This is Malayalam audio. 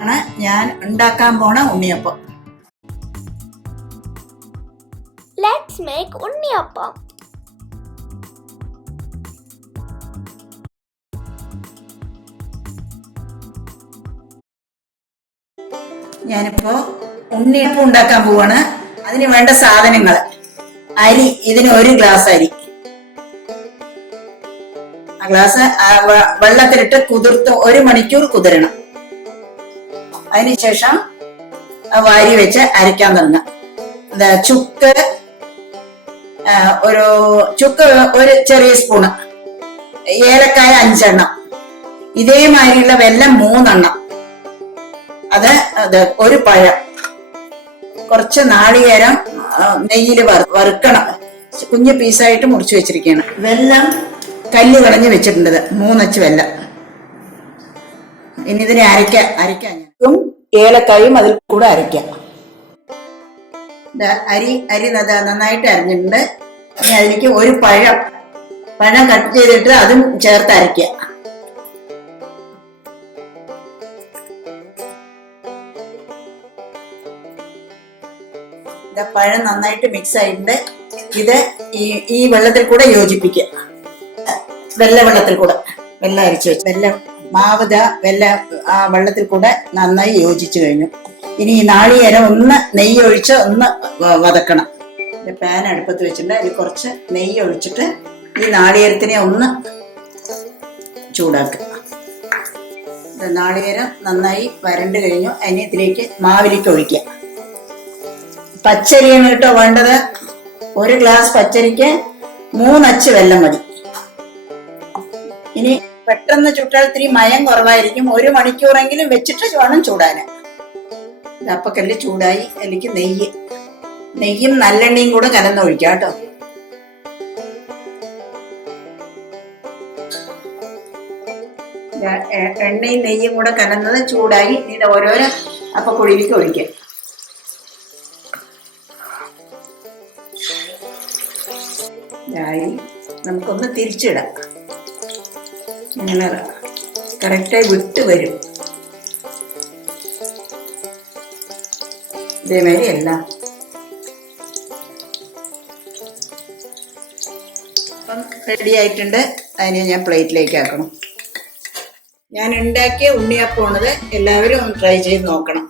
ആണ് ഞാൻ ഉണ്ടാക്കാൻ പോണ ഉണ്ണിയപ്പം. Let's make Unniyappam. ഞാനിപ്പോ ഉണ്ണിയപ്പം ഉണ്ടാക്കാൻ പോവാണ്. അതിന് വേണ്ട സാധനങ്ങൾ: അരി, ഇതിന് 1 ഗ്ലാസ് അരി. ആ ഗ്ലാസ് വെള്ളത്തിലിട്ട് കുതിർത്ത് 1 മണിക്കൂർ കുതിരണം. അതിനുശേഷം വാരി വെച്ച് അരയ്ക്കാൻ തുടങ്ങാം. ചുക്ക് ഒരു ചെറിയ സ്പൂണ്, ഏലക്കായ 5 എണ്ണം, ഇതേമാതിരിയുള്ള വെല്ലം 3 എണ്ണം, അത് 1 പഴം, കുറച്ച് നാളികേരം നെയ്യിൽ വറുക്കണം, കുഞ്ഞു പീസായിട്ട് മുറിച്ച് വെച്ചിരിക്കുകയാണ്. വെല്ലം കല്ല് കളഞ്ഞ് വെച്ചിട്ടുണ്ട്, 3 അച്ച് വെല്ലം. ഇനി ഇതിനെ അരയ്ക്കാൻ ഏലക്കായും അതിൽ കൂടെ അരയ്ക്കാം. അരി നന്നായിട്ട് അരിഞ്ഞിട്ടുണ്ട്. ഇനി അതിലേക്ക് 1 പഴം കട്ട് ചെയ്തിട്ട് അതും ചേർത്ത് അരയ്ക്കുക. പഴം നന്നായിട്ട് മിക്സ് ആയിട്ടുണ്ട്. ഇത് ഈ വെള്ളത്തിൽ കൂടെ യോജിപ്പിക്കുക. വെള്ളത്തിൽ കൂടെ വെള്ളം അരിച്ചു വെച്ച് മാവ് ആ വെള്ളത്തിൽ കൂടെ നന്നായി യോജിച്ചു കഴിഞ്ഞു. ഇനി ഈ നാളികേരം നെയ്യ് ഒഴിച്ച് വതക്കണം. പാൻ അടുപ്പത്ത് വെച്ചിട്ടുണ്ട്. അതിൽ കുറച്ച് നെയ്യ് ഒഴിച്ചിട്ട് ഈ നാളികേരത്തിനെ ചൂടാക്കുക. നാളികേരം നന്നായി വരണ്ട് കഴിഞ്ഞു. അതിന് ഇതിലേക്ക് മാവിലേക്ക് ഒഴിക്കുക. പച്ചരിയാണ് കേട്ടോ വേണ്ടത്. 1 ഗ്ലാസ് പച്ചരിക്ക് 3 അച്ച് വെല്ലം മതി. ഇനി പെട്ടെന്ന് ചുട്ടാൽ ഇത്തിരി മയം കുറവായിരിക്കും. 1 മണിക്കൂറെങ്കിലും വെച്ചിട്ട് വേണം ചൂടാന്. അപ്പക്കല്ല് ചൂടായി. അതിലേക്ക് നെയ്യും നല്ലെണ്ണയും കൂടെ കലന്നൊഴിക്കാം കേട്ടോ. എണ്ണയും നെയ്യും കൂടെ കലന്നത് ചൂടായി. ഇത് ഓരോരോ അപ്പക്കുഴിയിലേക്ക് ഒഴിക്കാം. നമുക്കൊന്ന് തിരിച്ചിടാം. ഇങ്ങനെ കറക്റ്റായി വിട്ട് വരും. ഇതേമാതിരി എല്ലാം. അപ്പം റെഡി ആയിട്ടുണ്ട്. അതിനെ ഞാൻ പ്ലേറ്റിലേക്ക് ആക്കണം. ഞാൻ ഉണ്ടാക്കിയ ഉണ്ണിയപ്പമാണിത്. എല്ലാവരും ഒന്ന് ട്രൈ ചെയ്ത് നോക്കണം.